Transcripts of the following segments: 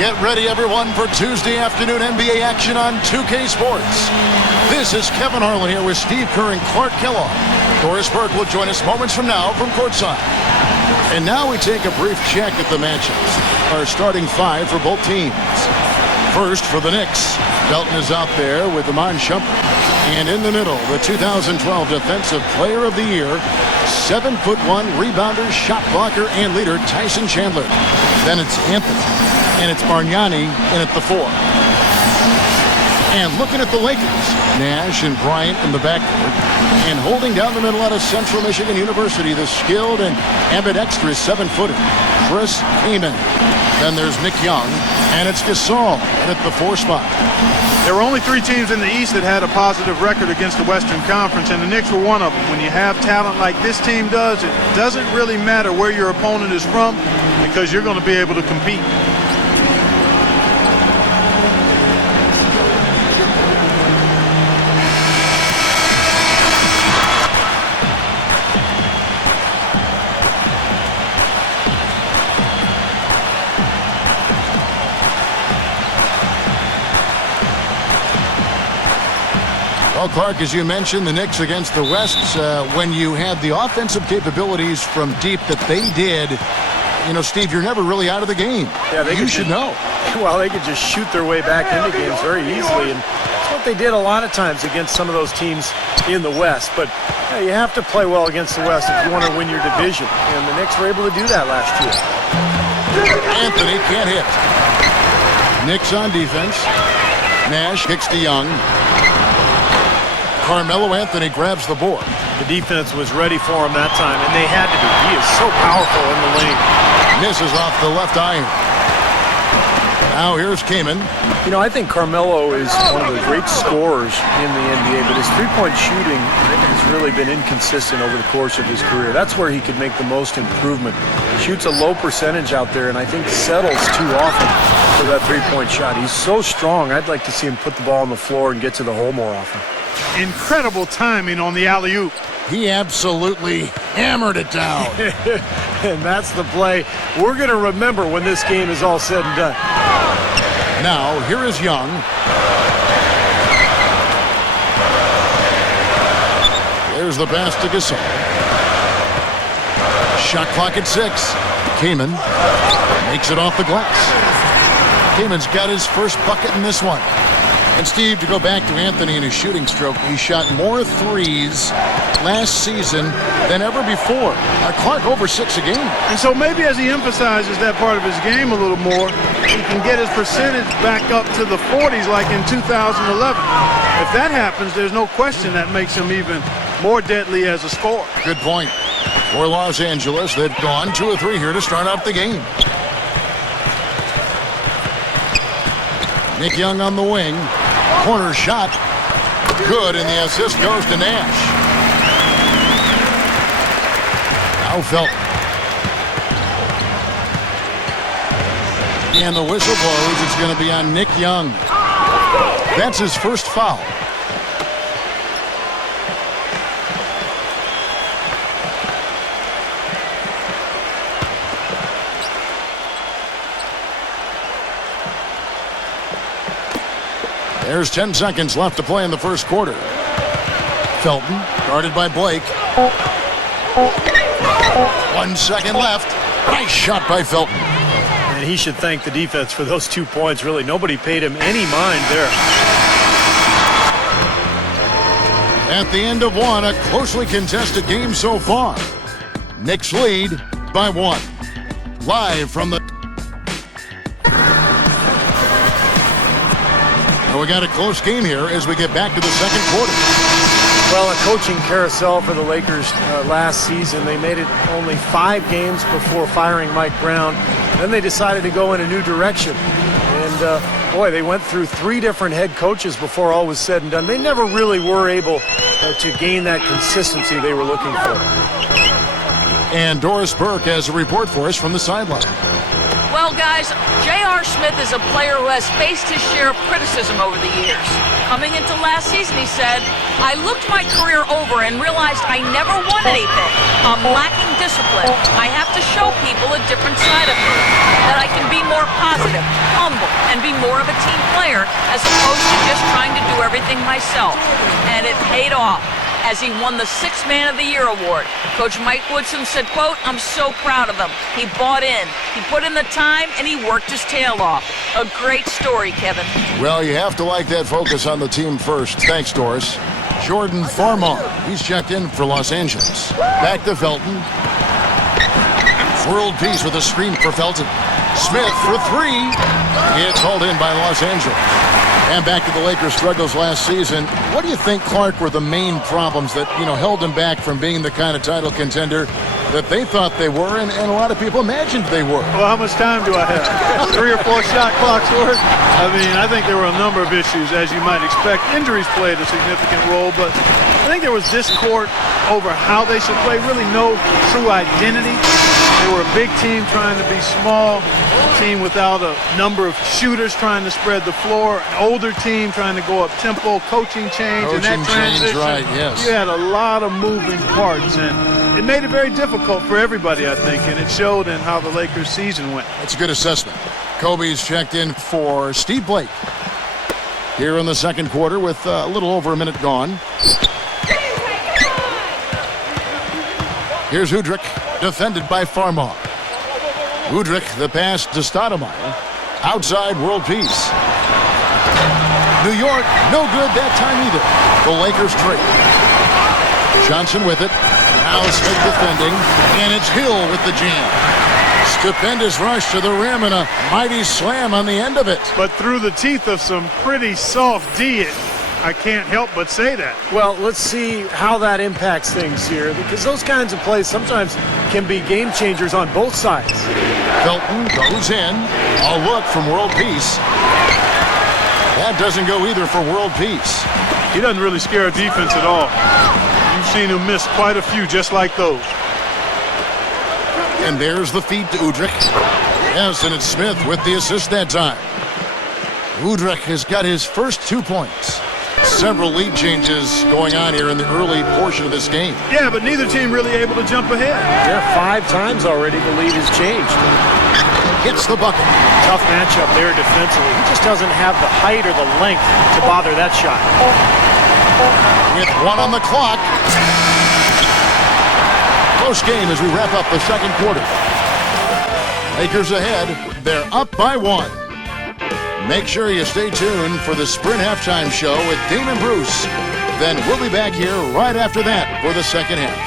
Get ready, everyone, for Tuesday afternoon NBA action on 2K Sports. This is Kevin Harlan here with Steve Kerr and Clark Kellogg. Doris Burke will join us moments from now from courtside. And now we take a brief check at the matchups. Our starting five for both teams. First, for the Knicks, Belton is out there with Iman Shumpert. And in the middle, the 2012 Defensive Player of the Year, 7'1" rebounder, shot blocker, and leader Tyson Chandler. Then it's Anthony, and it's Bargnani in at the 4. And looking at the Lakers, Nash and Bryant in the backcourt. And holding down the middle out of Central Michigan University, the skilled and ambidextrous 7-footer, Chris Kaman. Then there's Nick Young, and it's Gasol at the 4 spot. There were only 3 teams in the East that had a positive record against the Western Conference, and the Knicks were one of them. When you have talent like this team does, it doesn't really matter where your opponent is from because you're going to be able to compete. Well, Clark, as you mentioned, the Knicks against the West, when you had the offensive capabilities from deep that they did, you know, Steve, you're never really out of the game. Yeah, you should know. Well, they could just shoot their way back into games very easily, and that's what they did a lot of times against some of those teams in the West. But you have to play well against the West if you want to win your division, and the Knicks were able to do that last year. Anthony can't hit. Knicks on defense. Nash kicks to Young. Carmelo Anthony grabs the board. The defense was ready for him that time, and they had to be. He is so powerful in the lane. Misses off the left iron. Now here's Kaman. You know, I think Carmelo is one of the great scorers in the NBA, but his three-point shooting has really been inconsistent over the course of his career. That's where he could make the most improvement. He shoots a low percentage out there, and I think settles too often for that three-point shot. He's so strong. I'd like to see him put the ball on the floor and get to the hole more often. Incredible timing on the alley-oop. He absolutely hammered it down. And that's the play we're going to remember when this game is all said and done. Now, here is Young. There's the pass to Gasol. Shot clock at 6. Kaman makes it off the glass. Kaman's got his first bucket in this one. And Steve, to go back to Anthony and his shooting stroke, he shot more threes last season than ever before. Clark over 6 a game. And so maybe as he emphasizes that part of his game a little more, he can get his percentage back up to the 40s like in 2011. If that happens, there's no question that makes him even more deadly as a scorer. Good point. For Los Angeles, they've gone 2 of 3 here to start out the game. Nick Young on the wing. Corner shot. Good, and the assist goes to Nash. Now Felton. And the whistle blows. It's going to be on Nick Young. That's his first foul. There's 10 seconds left to play in the first quarter. Felton, guarded by Blake. 1 second left. Nice shot by Felton. And he should thank the defense for those 2 points, really. Nobody paid him any mind there. At the end of one, a closely contested game so far. Knicks lead by 1. Live from the... We got a close game here as we get back to the second quarter. Well, a coaching carousel for the Lakers last season. They made it only 5 games before firing Mike Brown. Then they decided to go in a new direction. And, boy, they went through 3 different head coaches before all was said and done. They never really were able to gain that consistency they were looking for. And Doris Burke has a report for us from the sideline. Well, guys, J.R. Smith is a player who has faced his share of criticism over the years. Coming into last season, he said, I looked my career over and realized I never won anything. I'm lacking discipline. I have to show people a different side of me, that I can be more positive, humble, be more of a team player as opposed to just trying to do everything myself. And it paid off as he won the Sixth Man of the Year award. Coach Mike Woodson said, quote, "I'm so proud of him. He bought in. He put in the time, and he worked his tail off." A great story, Kevin. Well, you have to like that focus on the team first. Thanks, Doris. Jordan Farmar, he's checked in for Los Angeles. Back to Felton. World Peace with a screen for Felton. Smith for three. It's hauled in by Los Angeles. And back to the Lakers' struggles last season. What do you think, Clark, were the main problems that, held them back from being the kind of title contender that they thought they were and a lot of people imagined they were? Well, how much time do I have? 3 or 4 shot clocks worth? I think there were a number of issues, as you might expect. Injuries played a significant role, but I think there was discord over how they should play, really no true identity. They were a big team trying to be small, a team without a number of shooters trying to spread the floor, an older team trying to go up tempo, coaching change, and that transition. Right, yes. You had a lot of moving parts, and it made it very difficult for everybody, I think, and it showed in how the Lakers' season went. That's a good assessment. Kobe's checked in for Steve Blake here in the second quarter with a little over a minute gone. Here's Udrich, defended by Farmar. Udrich, the pass to Stoudemire. Outside, World Peace. New York, no good that time either. The Lakers trade. Johnson with it. Now Smith defending. And it's Hill with the jam. Stupendous rush to the rim and a mighty slam on the end of it. But through the teeth of some pretty soft D, I can't help but say that. Well, let's see how that impacts things here, because those kinds of plays sometimes can be game changers on both sides. Felton goes in. A look from World Peace. That doesn't go either for World Peace. He doesn't really scare a defense at all. You've seen him miss quite a few just like those. And there's the feed to Udrich. Yes, and it's Smith with the assist that time. Udrich has got his first 2 points. Several lead changes going on here in the early portion of this game. Yeah, but neither team really able to jump ahead. Yeah, 5 times already the lead has changed. Gets the bucket. Tough matchup there defensively. He just doesn't have the height or the length to bother that shot. With 1 on the clock. Close game as we wrap up the second quarter. Lakers ahead. They're up by 1. Make sure you stay tuned for the Sprint Halftime Show with Damon Bruce. Then we'll be back here right after that for the second half.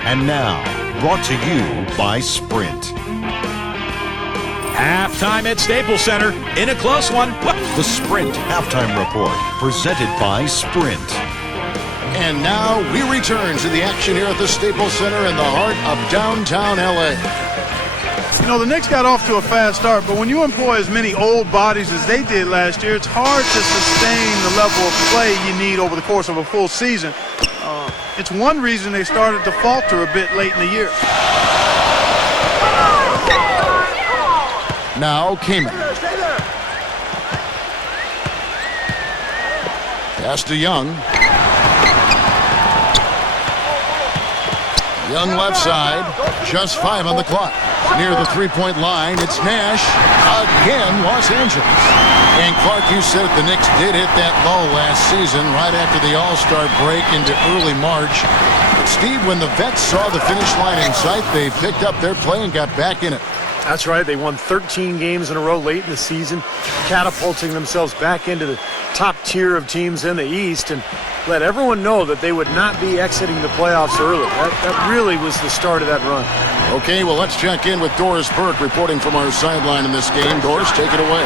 And now, brought to you by Sprint. Halftime at Staples Center in a close one. The Sprint Halftime Report, presented by Sprint. And now we return to the action here at the Staples Center in the heart of downtown L.A. The Knicks got off to a fast start, but when you employ as many old bodies as they did last year, it's hard to sustain the level of play you need over the course of a full season. It's one reason they started to falter a bit late in the year. Now Kamen. Pass to Young. Young left side. Just 5 on the clock. Near the three-point line, it's Nash. Again, Los Angeles. And Clark, you said it, the Knicks did hit that lull last season right after the All-Star break into early March. But Steve, when the vets saw the finish line in sight, they picked up their play and got back in it. That's right. They won 13 games in a row late in the season, catapulting themselves back into the top tier of teams in the East, and let everyone know that they would not be exiting the playoffs early. That really was the start of that run. Okay, well, let's check in with Doris Burke reporting from our sideline in this game. Doris, take it away.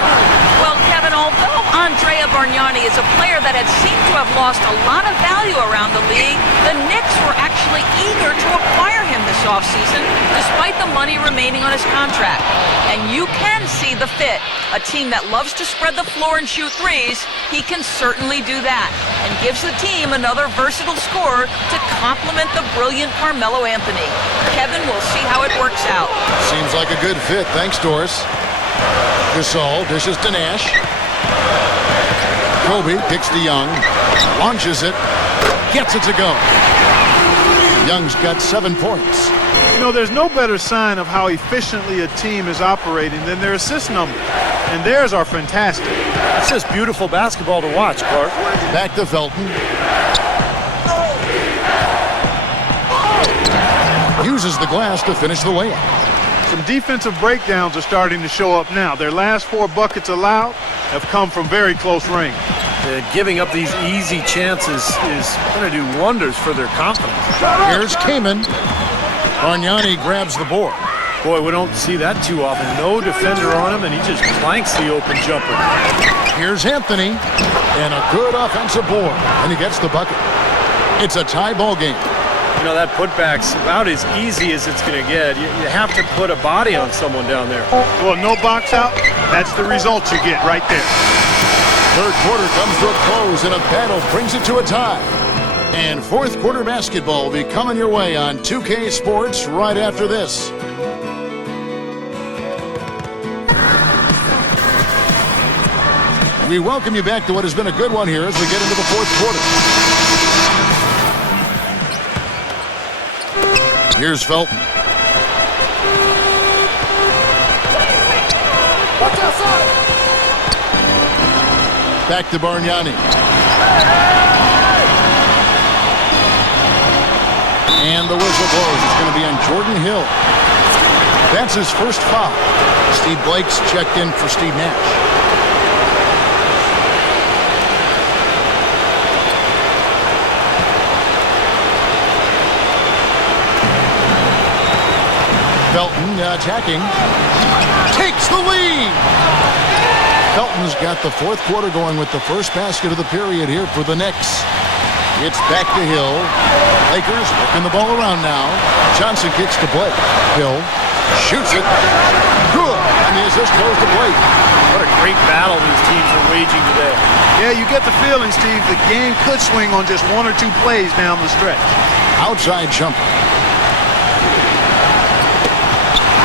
Well, Kevin, although Andrea Bargnani is a player that had seemed to have lost a lot of value around the league, the Knicks were actually eager to acquire him this offseason, despite the money remaining on his contract. And you can see the fit. A team that loves to spread the floor and shoot threes, he can certainly do that, and gives the team another versatile scorer to complement the brilliant Carmelo Anthony. Kevin, we'll see how it works out. Seems like a good fit. Thanks, Doris. Gasol dishes to Nash. Kobe kicks to Young. Launches it. Gets it to go. Young's got 7 points. know, there's no better sign of how efficiently a team is operating than their assist numbers. And theirs are fantastic. It's just beautiful basketball to watch, Clark. Back to Felton. Uses the glass to finish the layup. Some defensive breakdowns are starting to show up now. Their last 4 buckets allowed have come from very close range. Giving up these easy chances is going to do wonders for their confidence. Here's Kamen. Bargnani grabs the board. Boy, we don't see that too often. No defender on him, and he just planks the open jumper. Here's Anthony. And a good offensive board. And he gets the bucket. It's a tie ball game. You know, that putback's about as easy as it's going to get. You have to put a body on someone down there. Well, no box out. That's the result you get right there. Third quarter comes to a close, and a battle brings it to a tie. And fourth quarter basketball will be coming your way on 2K Sports right after this. We welcome you back to what has been a good one here as we get into the fourth quarter. Here's Felton. Back to Bargnani. And the whistle blows. It's going to be on Jordan Hill. That's his first foul. Steve Blake's checked in for Steve Nash. Felton attacking. Takes the lead. Felton's got the fourth quarter going with the first basket of the period here for the Knicks. It's back to Hill. Lakers working the ball around now. Johnson kicks to Blake. Hill shoots it. Good. And the assist goes to Blake. What a great battle these teams are waging today. Yeah, you get the feeling, Steve, the game could swing on just 1 or 2 plays down the stretch. Outside jumper.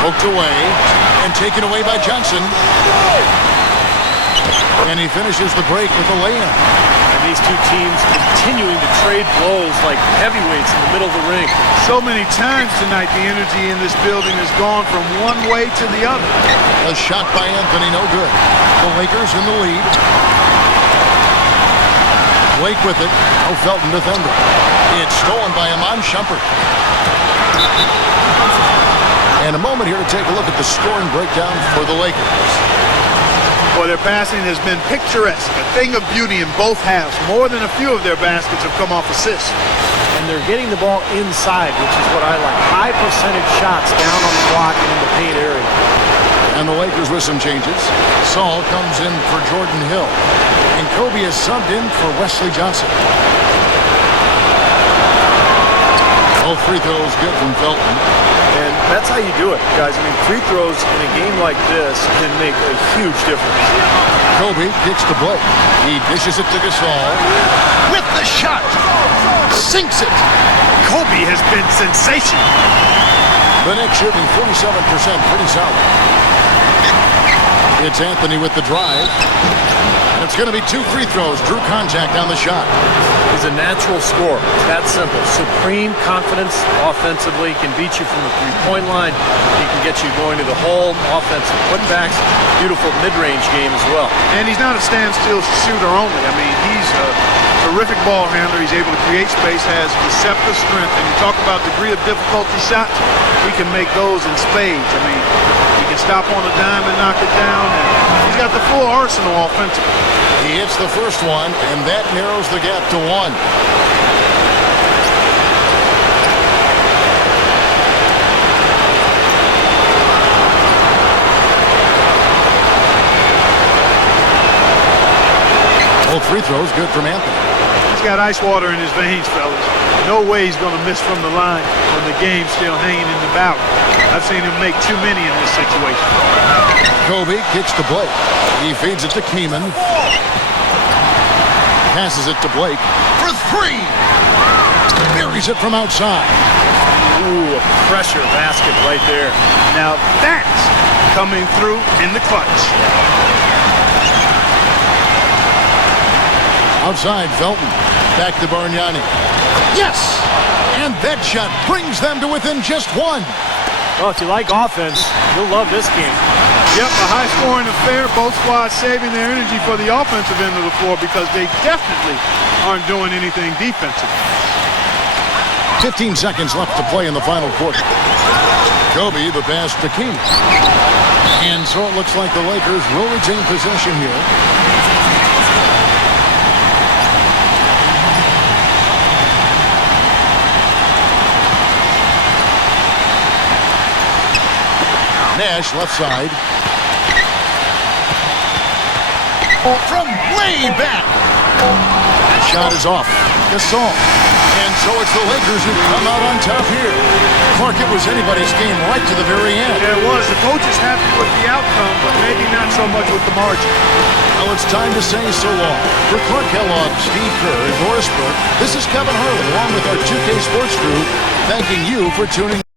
Poked away and taken away by Johnson. And he finishes the break with a layup. And these two teams continuing to trade blows like heavyweights in the middle of the ring. So many times tonight the energy in this building has gone from one way to the other. A shot by Anthony, no good. The Lakers in the lead. Blake with it. No Felton defender. It's stolen by Iman Shumpert. And a moment here to take a look at the scoring breakdown for the Lakers. Boy, their passing has been picturesque, a thing of beauty in both halves. More than a few of their baskets have come off assists. And they're getting the ball inside, which is what I like. High percentage shots down on the block and in the paint area. And the Lakers with some changes. Saul comes in for Jordan Hill. And Kobe is subbed in for Wesley Johnson. All free throws good from Felton. And that's how you do it, guys. I mean, free throws in a game like this can make a huge difference. Kobe kicks to Blake. He dishes it to Gasol. With the shot. Sinks it. Kobe has been sensational. The Knicks shooting 47%, pretty solid. It's Anthony with the drive. And it's going to be 2 free throws. Drew contact on the shot. He's a natural scorer. That simple. Supreme confidence offensively. Can beat you from the three-point line. He can get you going to the hole. Offensive putbacks. Beautiful mid-range game as well. And he's not a standstill shooter only. I mean, he's a terrific ball handler. He's able to create space, has deceptive strength. And you talk about degree of difficulty shots, he can make those in spades. I mean, he can stop on a dime and knock it down. And he's got the full arsenal offensively. He hits the first one, and that narrows the gap to 1. Both free throws good from Anthony. He's got ice water in his veins, fellas. No way he's going to miss from the line when the game's still hanging in the balance. I've seen him make too many in this situation. Kobe kicks to Blake. He feeds it to Keeman. Passes it to Blake for 3. Buries it from outside. Ooh, a pressure basket right there. Now that's coming through in the clutch. Outside, Felton. Back to Bargnani. Yes! And that shot brings them to within just one. Well, if you like offense, you'll love this game. Yep, a high-scoring affair. Both squads saving their energy for the offensive end of the floor because they definitely aren't doing anything defensively. 15 seconds left to play in the final quarter. Kobe, the pass to King. And so it looks like the Lakers will retain possession here. Nash left side. From way back. Shot is off. Gasol. And so it's the Lakers who come out on top here. Clark, it was anybody's game right to the very end. Yeah, it was. The coach is happy with the outcome, but maybe not so much with the margin. Well, it's time to say so long. For Clark Kellogg, Steve Kerr, and Doris Burke, this is Kevin Harlan along with our 2K Sports crew, thanking you for tuning in.